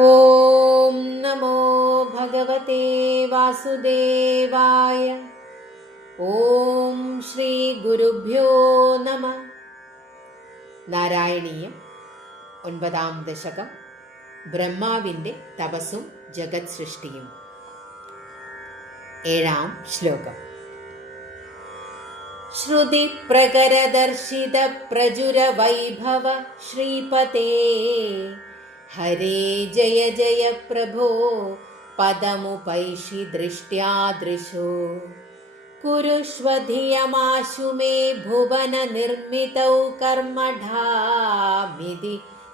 ॐ नमो भगवते वासुदेवाय ॐ ശ്രീഗുരുഭ്യോ നമ നാരായണീയം ഒൻപതാം ദശകം ബ്രഹ്മാവിൻ്റെ തപസ്സും ജഗത് സൃഷ്ടിയും ഏഴാം ശ്ലോകം ശ്രുതിപ്രകരദർശിത പ്രചുര വൈഭവ ശ്രീപതേ ഹരേ ജയ ജയ പ്രഭോ പദമുപൈഷി ദൃഷ്ട്യാദൃശോ കുരുഷ്വധിയമാശു മേ ഭുവന നിർമ്മിതൗ കർമ്മധാമിതി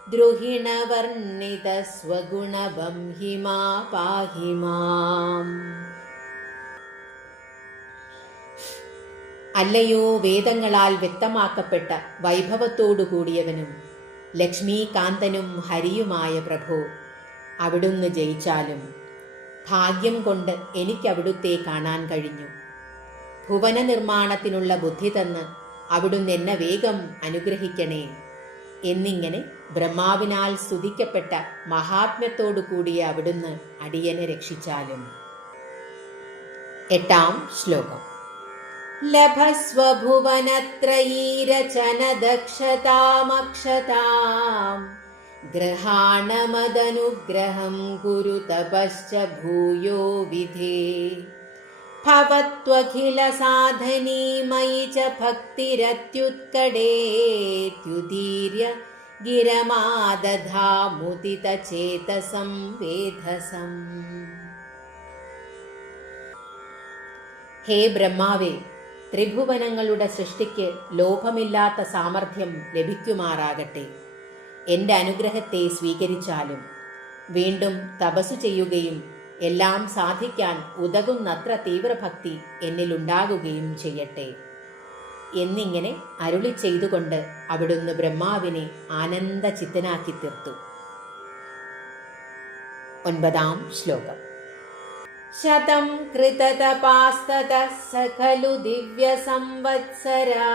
ദ്രുഹിണവർണിത സ്വഗുണവം ഹിമാ പാഹി മാം അല്ലയോ വേദങ്ങളാൽ വ്യക്തമാക്കപ്പെട്ട വൈഭവത്തോടു കൂടിയവനും ലക്ഷ്മീകാന്തനും ഹരിയുമായ പ്രഭു അവിടുന്ന് ജയിച്ചാലും ഭാഗ്യം കൊണ്ട് എനിക്കവിടുത്തെ കാണാൻ കഴിഞ്ഞു. ഭുവന നിർമ്മാണത്തിനുള്ള ബുദ്ധി തന്ന് അവിടുന്ന് എന്നെ വേഗം അനുഗ്രഹിക്കണേ എന്നിങ്ങനെ ബ്രഹ്മാവിനാൽ സ്തുതിക്കപ്പെട്ട മഹാത്മ്യത്തോടു കൂടിയ അവിടുന്ന് അടിയനെ രക്ഷിച്ചാലും. എട്ടാം ശ്ലോകം. लभस्वभुवनत्रयीरचनदक्षतामक्षता ग्रहाणमदनुग्रहं गुरुतपश्च भूयो विधे। भवत्वखिलसाधनीमयि च भक्तिरत्युत्कटेत्युदीर्य गिरमादधामुदितचेतसं वेधसम् हे ब्रह्मावे ത്രിഭുവനങ്ങളുടെ സൃഷ്ടിക്ക് ലോഭമില്ലാത്ത സാമർഥ്യം ലഭിക്കുമാറാകട്ടെ. എന്റെ അനുഗ്രഹത്തെ സ്വീകരിച്ചാലും വീണ്ടും തപസ്സു ചെയ്യുകയും എല്ലാം സാധിക്കാൻ ഉതകുന്നത്ര തീവ്രഭക്തി എന്നിലുണ്ടാകുകയും ചെയ്യട്ടെ. എന്നിങ്ങനെ അരുളി ചെയ്തുകൊണ്ട് അവിടുന്ന് ബ്രഹ്മാവിനെ ആനന്ദചിത്തനാക്കി തീർത്തു. ഒൻപതാം ശ്ലോകം. ശതം കൃതതപാസ്തതഃ സ ഖലു ദിവ്യസംവത്സരാ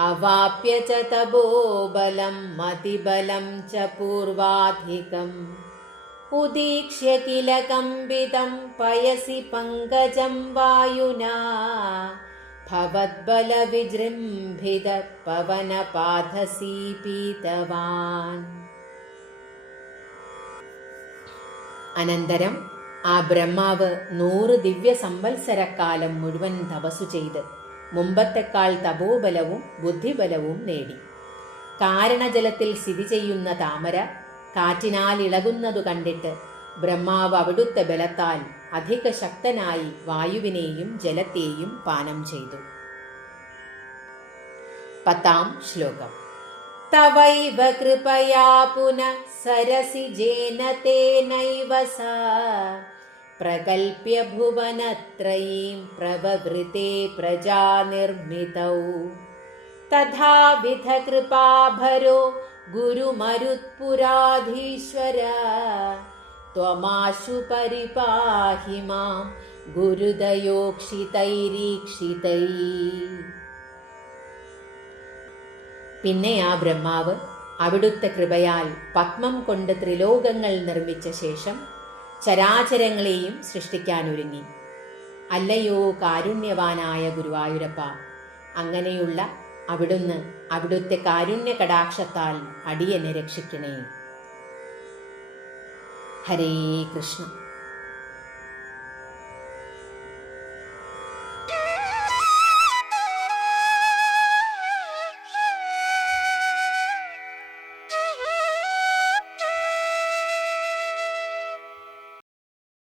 അവാപ്യ ച തപോബലം മതിബലം ച പൂർവാധികം ഉദീക്ഷ്യ കില കമ്പിതം പയസി പങ്കജം വായുനാ ഭവദ്ബലവിജൃംഭിത പവനപാധസീപീതവാൻ അനന്തരം ആ ബ്രഹ്മാവ് നൂറ് ദിവ്യ സംവത്സരക്കാലം മുഴുവൻ തപസ്സു ചെയ്ത് മുമ്പത്തെക്കാൾ തപോബലവും ബുദ്ധിബലവും നേടി. കാരണജലത്തിൽ സ്ഥിതി ചെയ്യുന്ന താമര കാറ്റിനാൽ ഇളകുന്നതു കണ്ടിട്ട് ബ്രഹ്മാവ് അവിടുത്തെ ബലത്താൽ അധിക ശക്തനായി വായുവിനെയും ജലത്തെയും പാനം ചെയ്തു. പത്താം ശ്ലോകം. കൃപയാ പുനഃ സരസിജേന തേനൈവ സാ പ്രകൽപ്യ ഭുവനത്രയീം പ്രവവൃത്തെ പ്രജാനിർമ്മിതൗ തഥാവിധ കൃപാഭരോ ഗുരുമരുത്പുരാധീശ്വര ത്വമാശു പരിപാഹി മാം ഗുരുദയോക്ഷിതൈരീക്ഷിതൈ പിന്നെ ആ ബ്രഹ്മാവ് അവിടുത്തെ കൃപയാൽ പത്മം കൊണ്ട് ത്രിലോകങ്ങൾ നിർമ്മിച്ച ശേഷം ചരാചരങ്ങളെയും സൃഷ്ടിക്കാനൊരുങ്ങി. അല്ലയോ കാരുണ്യവാനായ ഗുരുവായൂരപ്പ അങ്ങനെയുള്ള അവിടുന്ന് അവിടുത്തെ കാരുണ്യ കടാക്ഷത്താൽ അടിയനെ രക്ഷിക്കണേ. ഹരേ കൃഷ്ണ.